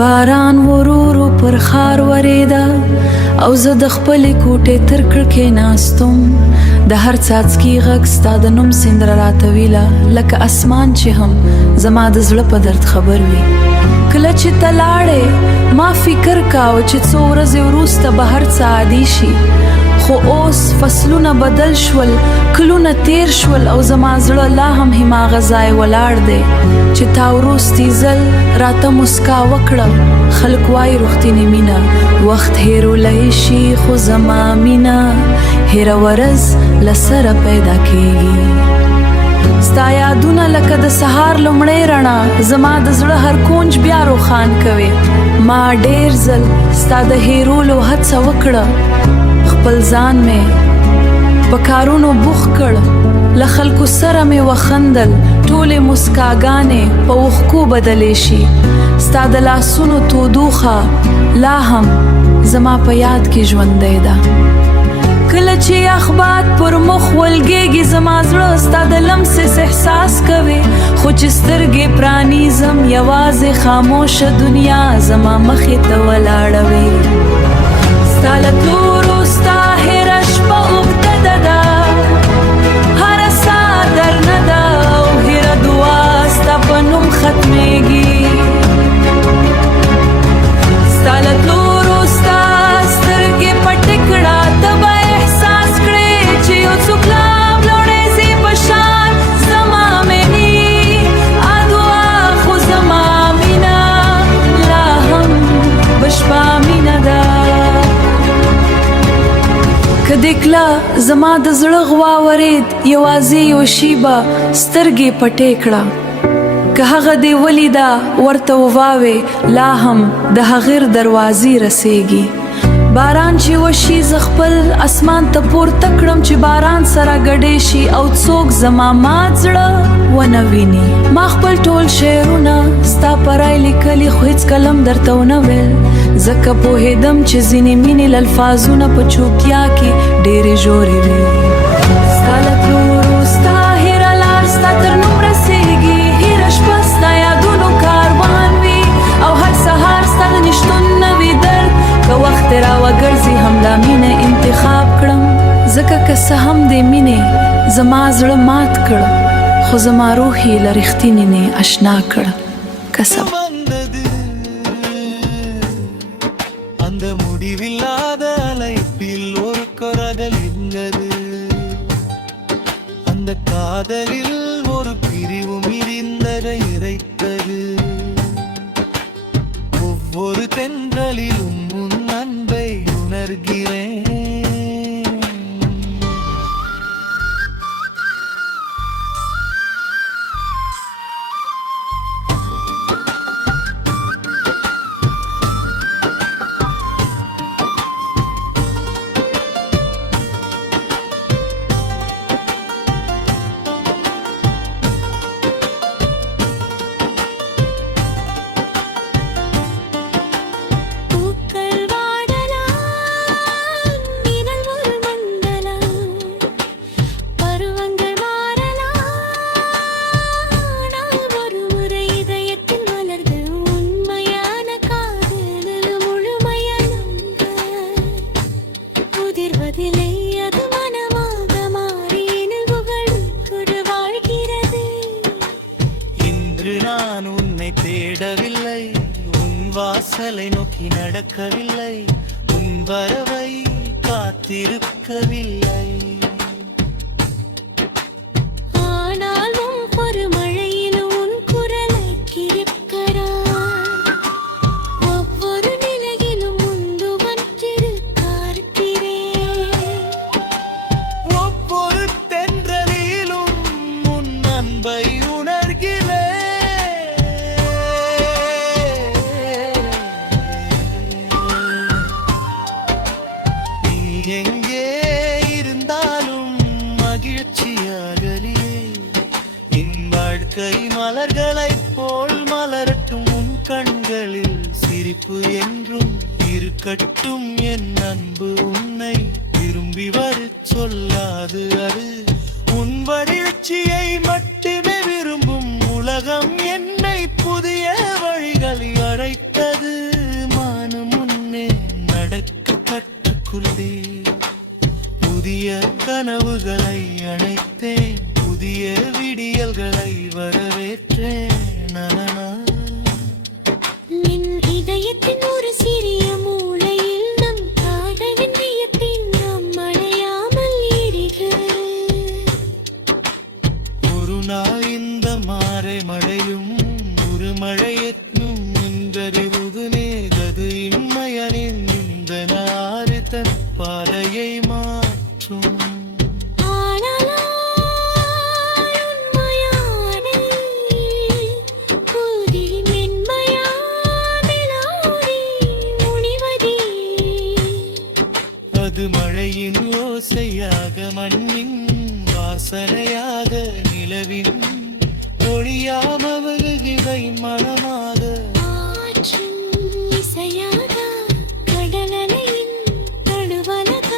باران ورو ورو پر خار وریده او زه د خپلې کوټې تر کړکۍ ناستم. د هر څاڅکي غږ ستا د نوم سندره راته ویله، لکه اسمان چې هم زما د زړه په درد خبر وي. کله چې ته لاړې ما فکر کاوه چې څو ورځې وروسته به هر څه عادي شي، خو اوس فصلونه بدل شول، کلونه تیر شول او زما زړه لا هم هماغه ځای ولاړ دی چې تا وروستي ځل راته مسکا وکړه. خلک وایي رښتینې مینه وخت هیرولی شي، خو زما مینه هیره ورځ له سره پیدا کیږي. ستا یادونه لکه د سهار لومړۍ رڼا زما د زړه هر کونج بیا روښان کوي. ما ډېر ځل ستا د هیرولو هڅه وکړه، خپل ځان مې په کارونو بوخ کړ، له خلکو سره مې وخندل، ټولې مسکاګانې په اوښکو بدلې شي. ستا د لاسونو تودوخه لا هم زما په یاد کې ژوندی ده. کله چې اخبات پر مخ ولګېږي زما زړه ستا د لمسس احساس کوي، خو چې سترګې پرانیزم یوازې خاموشه دنیا زما مخې ته ولاړه وي. ستا له تورو ستا هېره شپه اوږده ده، هره ساه درنه ده او هېره دعا ستا په نوم ختمېږي. ستا له تورو ستا سترګې پټې کړه، ته به احساس کړې چې یو څوک لا لوړې ځي په شان زما مینې ادوا، خو زما مینه لا هم بشپه مینه ده. که دکلا زما د زړه غوا ورید یوازې یو شیبه سترګې پټې کړه، که هغه دې ولیده ورته وواوې لا هم د هغې دروازې رسیږي. باران چې وشي زه خپل اسمان ته پورته کړم چې باران سره ګډې شي او څوک زما مات زړه ونه ویني. ما خپل ټول شعرونه ستا پرای لیکلي خو هېڅ کلم درته ونه ویل، ځکه پوهېدم چې ځینې مینې الفاظونه په چوپتیا کې ډېرې ژورې وي. ستا له تورو ستا هېره لار ستا تر نوم رسېږي، هېره شپه ستا یادونو کاروان وي او هر سهار ستا د نشتون نوي درد. که وخت راوګرځي همدا مینه انتخاب کړم، ځکه که څه هم دې مینې زما زړه مات کړ، خو زما روح یې له رښتینې نه اشنا کړ. کسب அந்த முடிவில்லாத அலைப்பில் ஒரு குரல் இருந்தது, அந்த காதலில் ஒரு பிரிவும் இருந்ததை இறைத்தது. ஒவ்வொரு தென்றலிலும் உன் அன்பை உணர்கிறேன். நான் உன்னை தேடவில்லை, உன் வாசலை நோக்கி நடக்கவில்லை, உன் வரவை காத்திருக்கவில்லை. எங்கே இருந்தாலும் மகிழ்ச்சியாகலே என் வாழ்க்கை மலர்களைப் போல் மலரட்டும், உன் கண்களில் சிரிப்பு என்றும் இருக்கட்டும். என் அன்பு உன்னை விரும்பி வரச் சொல்லாது, அது உன் வறட்சியை மட்டுமே விரும்பும் உலகம் என்னை புதிய வழிகளில் அழைத்தது. இதயத்தின் ஒரு சிறிய மூலையில் நம் காதலின் வியப்பின் நாம் அடையாமல் எரிகிறது. ஒரு நாள் இந்த மாறை மழையும் ஒரு மழையற்றும் நின்றறிவது நேரது இன்மையனின் இந்த நாறு தன் பாதையை மாற்றும். அது மழையின் ஓசையாக மண்ணின் வாசனையாக நிலவின் ஒளியாமவர்களை மனமாக இசையாக கடலலையின் நடுவலக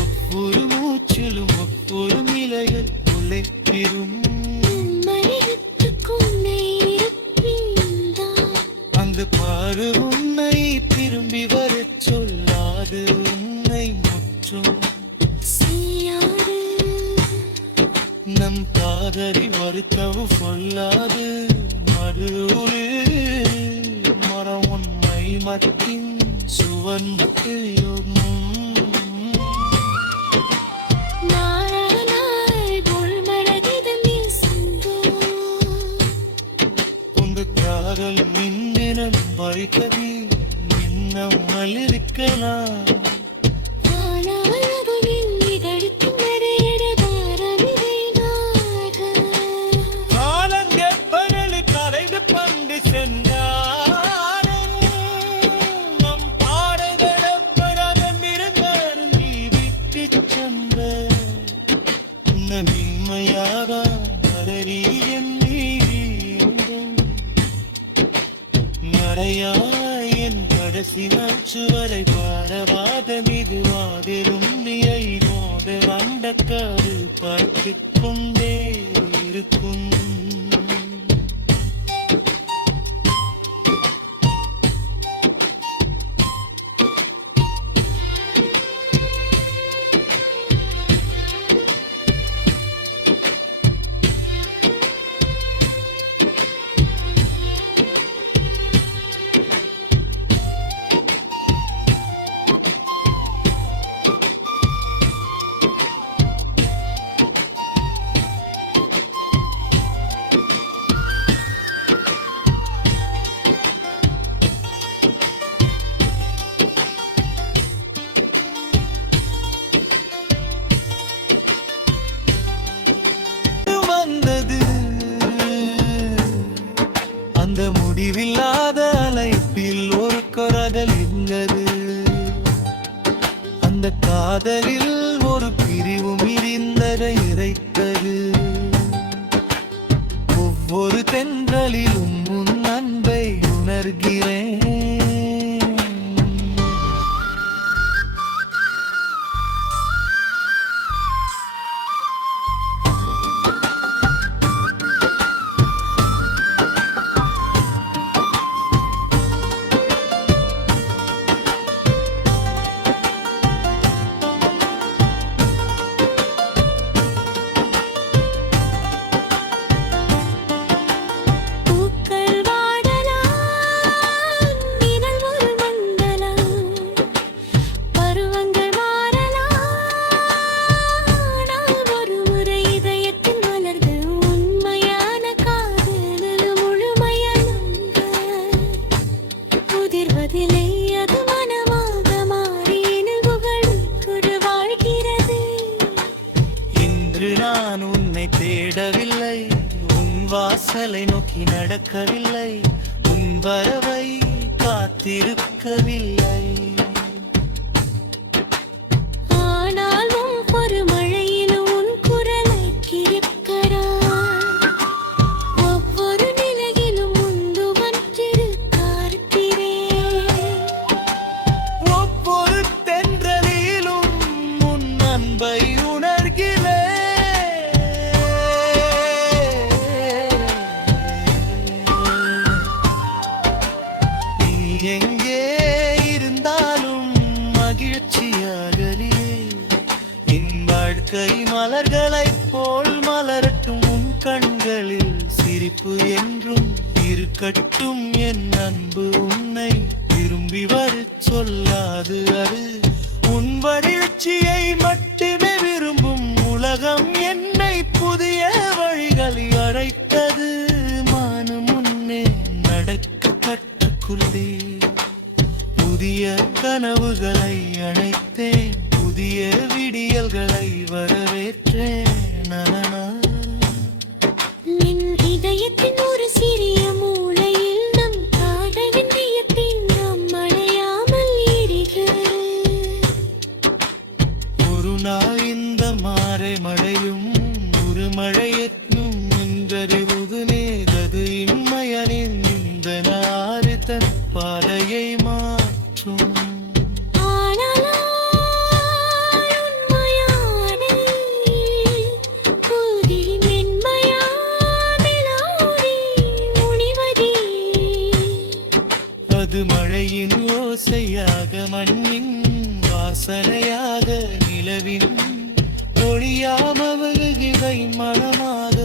ஒவ்வொரு மூச்சிலும் ஒவ்வொரு நிலையில் உழைப்பிரும் அந்த பாரு உன்னை திரும்பி வரச் சொல்லாது உன்னை முற்றும் நம் காதலி வருத்தவு சொல்லாது மறுரு மரம் உண்மை மத்தின் சுவர்ந்து உங்க காதல் மின்னினம் வைத்தது மின்னமல் இருக்கலாம். என் கடைசி சுவரை பாடவாத மீது வாதிரும் நீயை மோத வண்டக்காடு பார்த்து கொண்டே இருக்கும். அந்த முடிவில்லாத அலைப்பில் ஒரு காதல் இருந்தது. அந்த காதலில் ஒரு பிரிவும் இருந்ததை இறைத்தது. ஒவ்வொரு தென்றலிலும் உன் அன்பை உணர்கிறேன். நான் உன்னை தேடவில்லை, உன் வாசலை நோக்கி நடக்கவில்லை, உன் வரவை காத்திருக்கவில்லை. ஆனாலும் ஒரு மழையில் உன் குரலை கிரிக்கிறான். ஒவ்வொரு நிலையிலும் முந்து வந்திரு பார்க்கிறேன். ஒவ்வொரு தென்றலிலும் உன் அன்பை உணர்கிறேன். எங்கே இருந்தாலும் மகிழ்ச்சியாகவே என் வாழ்க்கை மலர்களைப் போல் மலரட்டும். உன் கண்களில் சிரிப்பு என்றும் இருக்கட்டும். என் அன்பு உன்னை சொல்லாது அது உன் வளர்ச்சியை மட்டுமே விரும்பும் உலகம் என்னை புதிய வழிகளில் அழைத்தது மானம் முன்னே நடக்க கற்றுக்கொள்ளே புதிய கனவுகளை அணைத்தேன் புதிய விடியல்களை வரவேற்றேன் நலனா நின் இதயத்தின் ஒரு சிறிய மூலையில் நம் காதலின் வியப்பின் நாம் அடையாமல் இருக்கிறது ஒரு நாள் இந்த மாறை மழையும் ஒரு மழையற்றும் என்றறிவது நேரது இன்மையனின் இந்த நாறு தன் பாதையை மாற்றும் அது மழையின் ஓசையாக மண்ணின் வாசனையாக நிலவின் ஒளியாமவருகிவை மனமாக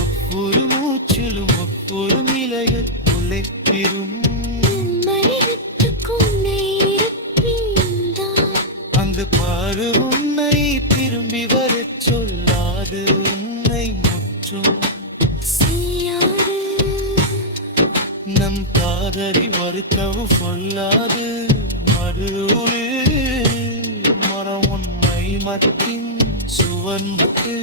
ஒவ்வொரு மூச்சிலும் ஒவ்வொரு நிலையில் உழைத்திரும் அங்கு பாரு உன்னை திரும்பி வரச் சொல்லாது உன்னை முற்றும் நம் காதலி மறுக்கவும் சொல்லாது மறுரு மரம் உண்மை மத்தின் சுவன்மத்து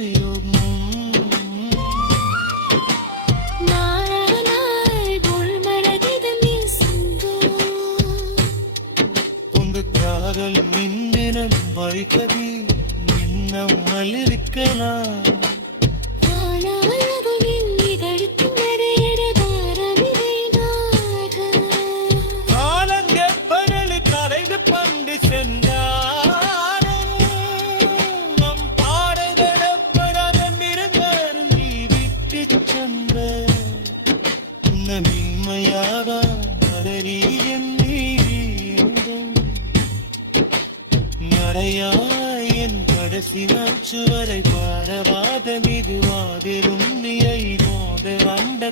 உங்க காதல் மின்னினம் வைக்கதி மின்னமல் இருக்கலாம் என் கடைசி சுவரை பாரவாத மிகு வாதிரும் நீயை மோத வந்த